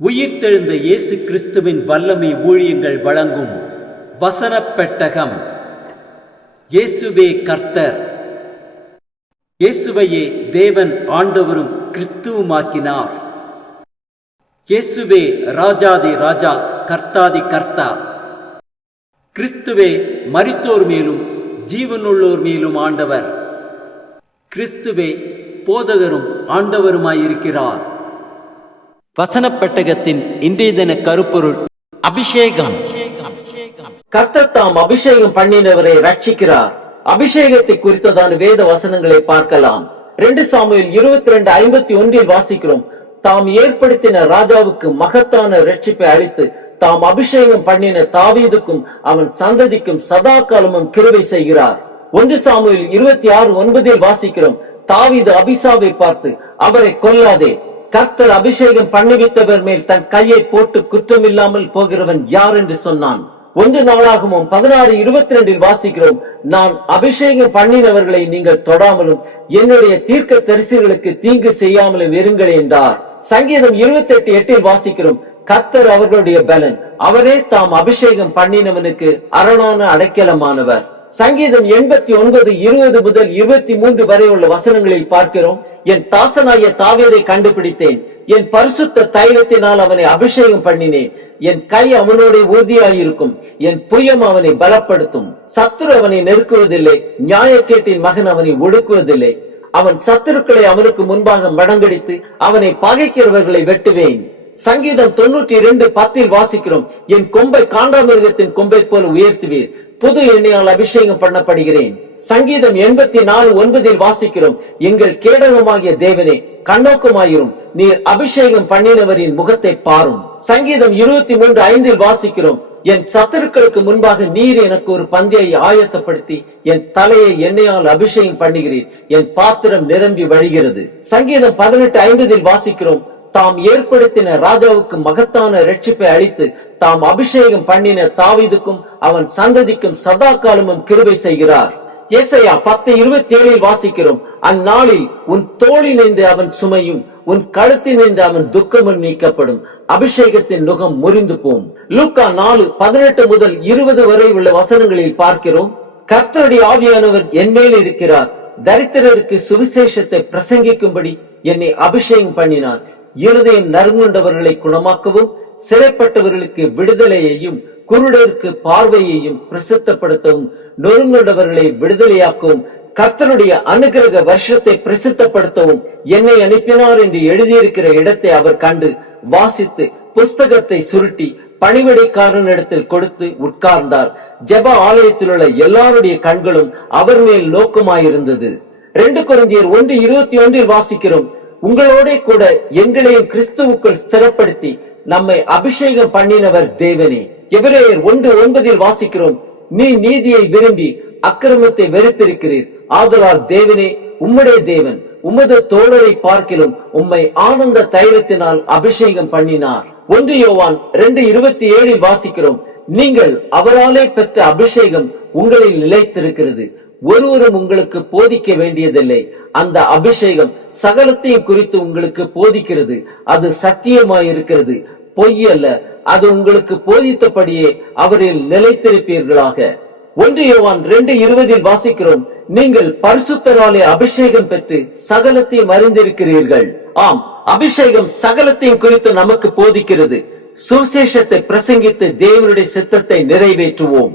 உயிர்த்தெழுந்த இயேசு கிறிஸ்துவின் வல்லமை ஊழியங்கள் வழங்கும் வசனப் பெட்டகம். இயேசுவே கர்த்தர். இயேசுவையே தேவன் ஆண்டவரும் கிறிஸ்துவுமாக்கினார். இயேசுவே ராஜாதி ராஜா, கர்த்தாதி கர்த்தா. கிறிஸ்துவே மரித்தோர் மேலும் ஜீவனுள்ளோர் மேலும் ஆண்டவர். கிறிஸ்துவே போதகரும் ஆண்டவருமாயிருக்கிறார். வசனப் பெட்டகத்தின் இன்றைய தின கருப்பொருள் அபிஷேகம். கர்த்தர் தாம் அபிஷேகம் பண்ணினவரை ரட்சிக்கிறார். அபிஷேகத்தை குறித்ததான வேத வசனங்களை பார்க்கலாம். 2 சாமுவேல் 22:51 வாசிக்கிறோம். தாம் ஏற்படுத்தின ராஜாவுக்கு மகத்தான ரட்சிப்பை அளித்து தாம் அபிஷேகம் பண்ணின தாவீதுக்கும் அவன் சந்ததிக்கும் சதா காலமும் கிருபை செய்கிறார். 1 சாமுவேல் 26:9 வாசிக்கிறோம். தாவீது அபிசாவை பார்த்து, அவரை கொல்லாதே, கர்த்தர் அபிஷேகம் பண்ணிவித்தவர் மேல் தன் கையை போட்டு குற்றமில்லாமல் போகிறவன் யார் என்று சொன்னான். 1 நாளாகமும் 16:22 வாசிக்கிறோம். நான் அபிஷேகம் பண்ணினவர்களை நீங்கள் தொடாமலும் என்னுடைய தீர்க்க தரிசிகளுக்கு தீங்கு செய்யாமலும் இருங்கள் என்றார். சங்கீதம் 28:8 வாசிக்கிறோம். கர்த்தர் அவர்களுடைய பலன், அவரே தாம் அபிஷேகம் பண்ணினவனுக்கு அரணான அடைக்கலமானவர். சங்கீதம் 89:20 முதல் 23 வரை உள்ள வசனங்களில் பார்க்கிறோம். என் தாசனாய தாவீதை கண்டுபிடித்தேன், என் பரிசுத்த தைலத்தினால் அவனை அபிஷேகம் பண்ணினேன். என் கை அவனோட உறுதியாயிருக்கும், என் புயம் அவனை பலப்படுத்தும். சத்துரு அவனை நெருக்குவதில்லை, நியாயக்கேட்டின் மகன் அவனை ஒடுக்குவதில்லை. அவன் சத்துருக்களை அவனுக்கு முன்பாக மடங்கடித்து அவனை பகைக்கிறவர்களை வெட்டுவேன். சங்கீதம் 92:10 வாசிக்கிறோம். என் கொம்பை காண்டாமிருகத்தின் கொம்பை போல உயர்த்துவீர், புது எண்ணெயால் அபிஷேகம் பண்ணப்படுகிறேன். சங்கீதம் 84:9 வாசிக்கிறோம். எங்கள் கேடகமாகிய தேவனே, கண்ணோக்கமாயிரும், நீர் அபிஷேகம் பண்ணினவரின் முகத்தை பாரும். சங்கீதம் 23:5 வாசிக்கிறோம். என் சத்துருக்களுக்கு முன்பாக நீர் எனக்கு ஒரு பந்தியை ஆயத்தப்படுத்தி என் தலையை எண்ணெயால் அபிஷேகம் பண்ணுகிறீர், என் பாத்திரம் நிரம்பி வழிகிறது. சங்கீதம் 18:50 வாசிக்கிறோம். தாம் ஏற்படுத்தின ராஜாவுக்கு மகத்தான ரட்சிப்பை அளித்து தாம் அபிஷேகம் பண்ணின தாவீதுக்கும் அவன் சந்ததிக்கும் சதா காலமும் கிருபை செய்கிறார். ஏசாயா 10:27 வாசிக்கிறோம். அந்நாளில் உன் தோளினின்று அவன் சுமையும் உன் கழுத்தினின்று அவன் துக்கமும் நீக்கப்படும், அபிஷேகத்தின் நுகம் முறிந்து போம். லூக்கா 4:18 முதல் 20 வரை உள்ள வசனங்களில் பார்க்கிறோம். கர்த்தருடைய ஆவியானவர் என் மேல் இருக்கிறார், தரித்திரருக்கு சுவிசேஷத்தை பிரசங்கிக்கும்படி என்னை அபிஷேகம் பண்ணினார். இருதயம் நறுங்குண்டவர்களை குணமாக்கவும், சிறைப்பட்டவர்களுக்கு விடுதலையையும், குருடருக்கு பார்வையையும் பிரசித்தப்படுத்தவும், நொறுங்குண்டவர்களை விடுதலையாக்கவும், கர்த்தருடைய அனுக்கிரக வருஷத்தை பிரசித்தப்படுத்தவும் என்னை அனுப்பினார் என்று எழுதியிருக்கிற இடத்தை அவர் கண்டு வாசித்து புஸ்தகத்தை சுருட்டி பணிவிடைக்காரனிடத்தில் கொடுத்து உட்கார்ந்தார். ஜெப ஆலயத்தில் உள்ள எல்லாருடைய கண்களும் அவர் மேல் நோக்கமாயிருந்தது. 2 கொரிந்தியர் 1:21 வாசிக்கிறோம். உங்களோட கூட எங்களையும் கிறிஸ்துவுக்குள் ஸ்திரப்படுத்தி நம்மை அபிஷேகம் பண்ணினவர் தேவனே. எபிரேயர் 1:9 வாசிக்கிறோம். நீ நீதியை விரும்பி அக்கிரமத்தை வெறுத்திருக்கிறீர், ஆதலால் தேவனே, உம்முடைய தேவன் உமது தோழரை பார்க்கிலும் உம்மை ஆனந்த தைலத்தினால் அபிஷேகம் பண்ணினார். 1 யோவான் 2:27 வாசிக்கிறோம். நீங்கள் அவராலே பெற்ற அபிஷேகம் உங்களில் நிலைத்திருக்கிறது, ஒருவரும் உங்களுக்கு போதிக்க வேண்டியதில்லை. அந்த அபிஷேகம் சகலத்தையும் குறித்து உங்களுக்கு போதிக்கிறது, அது சத்தியமாயிருக்கிறது, பொய் அல்ல. அது உங்களுக்கு போதித்தபடியே அவரில் நிலைத்திருப்பீர்களாக. 1 யோவான் 2:20 வாசிக்கிறோம். நீங்கள் பரிசுத்தராலே அபிஷேகம் பெற்று சகலத்தையும் அறிந்திருக்கிறீர்கள். ஆம், அபிஷேகம் சகலத்தையும் குறித்து நமக்கு போதிக்கிறது. சுவிசேஷத்தை பிரசங்கித்து தேவனுடைய சித்தத்தை நிறைவேற்றுவோம்.